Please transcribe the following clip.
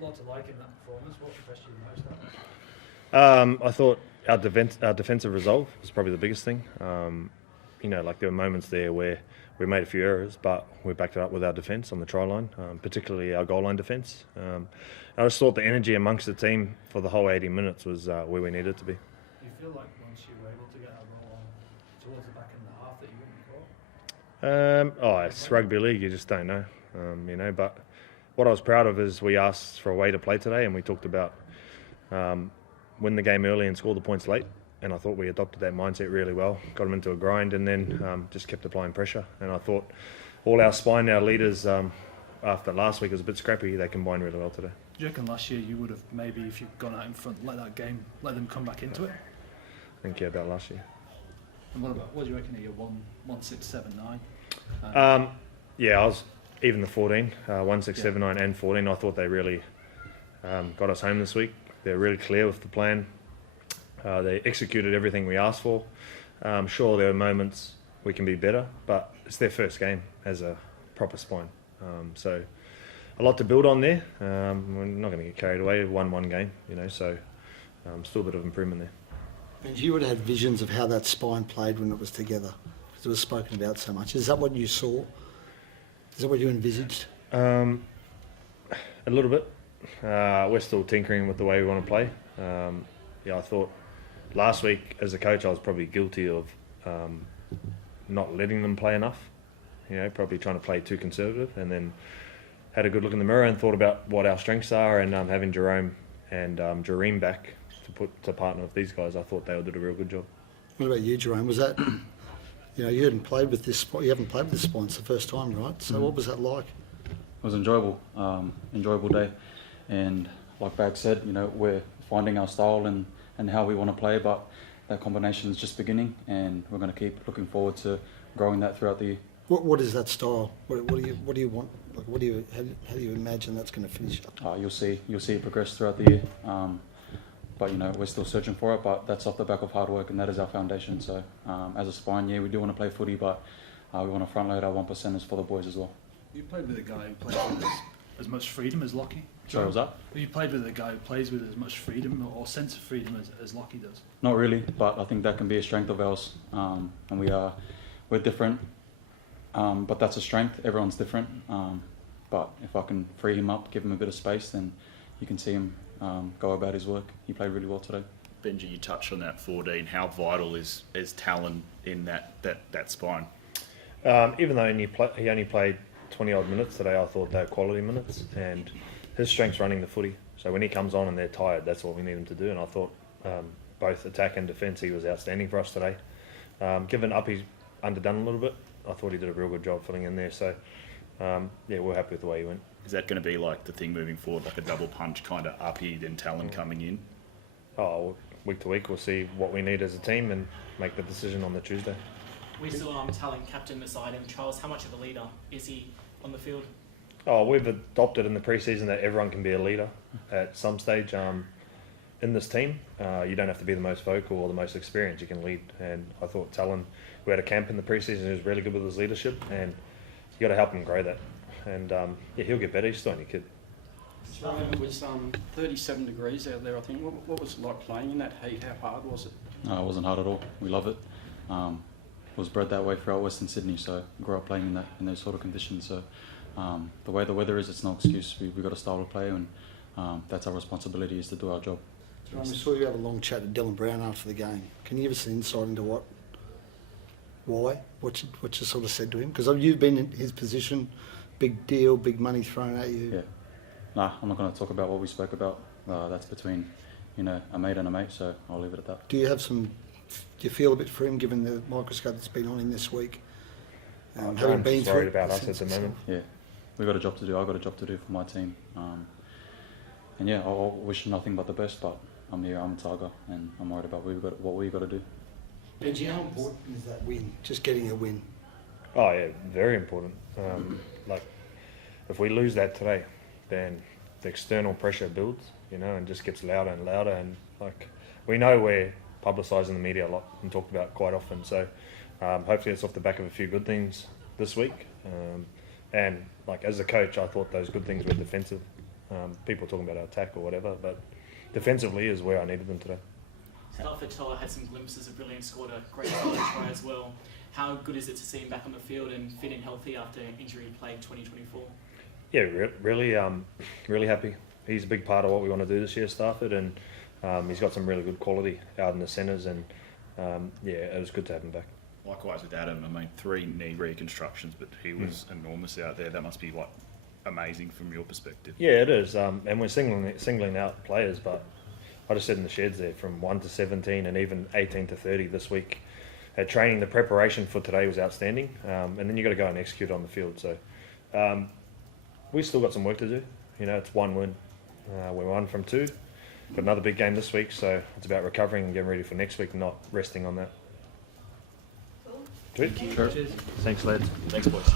lot to like in that performance. What impressed you most? I thought our defensive resolve was probably the biggest thing. Like there were moments there where we made a few errors, but we backed it up with our defence on the try line, particularly our goal line defence. I just thought the energy amongst the team for the whole 80 minutes was where we needed it to be. Do you feel like once you were able to get that roll on towards the back end of the half that you wouldn't be caught? It's rugby league, you just don't know, But what I was proud of is we asked for a way to play today, and we talked about win the game early and score the points late. And I thought we adopted that mindset really well, got them into a grind, and then just kept applying pressure. And I thought all our spine, our leaders, after last week was a bit scrappy, they combined really well today. Do you reckon last year you would have maybe, if you'd gone out in front, let them come back into it? I think, yeah, about last year. And what do you reckon of your 1, 6, 7, 9? I was even the 14, 1, 6, 7, 9 and 14. I thought they really got us home this week. They're really clear with the plan. They executed everything we asked for. Sure, there are moments we can be better, but it's their first game as a proper spine. So a lot to build on there. We're not going to get carried away. One game, so still a bit of improvement there. And you would have had visions of how that spine played when it was together, because it was spoken about so much. Is that what you saw? Is that what you envisaged? A little bit. We're still tinkering with the way we want to play. I thought last week as a coach I was probably guilty of not letting them play enough, probably trying to play too conservative, and then had a good look in the mirror and thought about what our strengths are, and having Jerome and Jareem back to partner with these guys, I thought they all did a real good job. What about you, Jerome? Was that, you haven't played with this spine it's the first time, right? So what was that like? It was enjoyable, enjoyable day, and like Bag said, we're finding our style and how we want to play, but that combination is just beginning, and we're going to keep looking forward to growing that throughout the year. What is that style? What do you want? Like, how do you imagine that's going to finish up? You'll see it progress throughout the year, but we're still searching for it. But that's off the back of hard work, and that is our foundation. So as a spine, we do want to play footy, but we want to front load our 1%ers for the boys as well. You played with a guy who played with as much freedom as Lockie. Sorry, was that? You played with a guy who plays with as much freedom or sense of freedom as Lockie does. Not really, but I think that can be a strength of ours, and we're different, but that's a strength. Everyone's different, but if I can free him up, give him a bit of space, then you can see him go about his work. He played really well today. Benji, you touched on that 14. How vital is talent in that spine? Even though he only played 20 odd minutes today, I thought they were quality minutes, and his strength's running the footy. So when he comes on and they're tired, that's what we need him to do. And I thought both attack and defence, he was outstanding for us today. Given up, he's underdone a little bit. I thought he did a real good job filling in there. So we're happy with the way he went. Is that going to be like the thing moving forward, like a double punch kind of uppy, then Talon coming in? Week to week, we'll see what we need as a team and make the decision on the Tuesday. We saw Talon captain beside him. Charles, how much of a leader is he on the field? We've adopted in the pre-season that everyone can be a leader at some stage in this team. You don't have to be the most vocal or the most experienced. You can lead. And I thought Talon, who had a camp in the pre-season, he was really good with his leadership, and you got to help him grow that. And he'll get better. He's still only a kid. It was 37 degrees out there, I think. What was it like playing in that heat? How hard was it? No, it wasn't hard at all. We love it. Was bred that way throughout Western Sydney, so grew up playing in those sort of conditions. So the way the weather is, it's no excuse. We've got a style to play, and that's our responsibility, is to do our job. I saw you have a long chat with Dylan Brown after the game. Can you give us an insight into what you sort of said to him? Because you've been in his position, big deal, big money thrown at you. Yeah. Nah, I'm not going to talk about what we spoke about. That's between, a mate and a mate, so I'll leave it at that. Do you feel a bit for him, given the microscope that's been on him this week? Having been through worried about us at the moment. Yeah, we've got a job to do. I've got a job to do for my team. I wish nothing but the best, but I'm here, I'm a Tiger, and I'm worried about what we've got to do. Benji, how important is that win, just getting a win? Oh yeah, very important. If we lose that today, then the external pressure builds, and just gets louder and louder, and we know we're publicised in the media a lot and talked about quite often, so hopefully it's off the back of a few good things this week, and as a coach I thought those good things were defensive, People talking about our attack or whatever, but defensively is where I needed them today. Alfred Toller had some glimpses of brilliance, scored a great try as well. How good is it to see him back on the field and fit and healthy after injury-plagued 2024? Yeah, really happy. He's a big part of what we want to do this year, Stafford, and he's got some really good quality out in the centres, and it was good to have him back. Likewise with Adam, I mean, 3 knee reconstructions, but he was enormous out there. That must be like amazing from your perspective. Yeah, it is, and we're singling out players, but I just said in the sheds there, from 1 to 17 and even 18 to 30 this week. At training, the preparation for today was outstanding, and then you got to go and execute on the field. So we still got some work to do. You know, it's 1 win. We're 1 from 2. Got another big game this week, so it's about recovering and getting ready for next week, not resting on that. Sweet. Sure. Thanks, lads. Thanks, boys.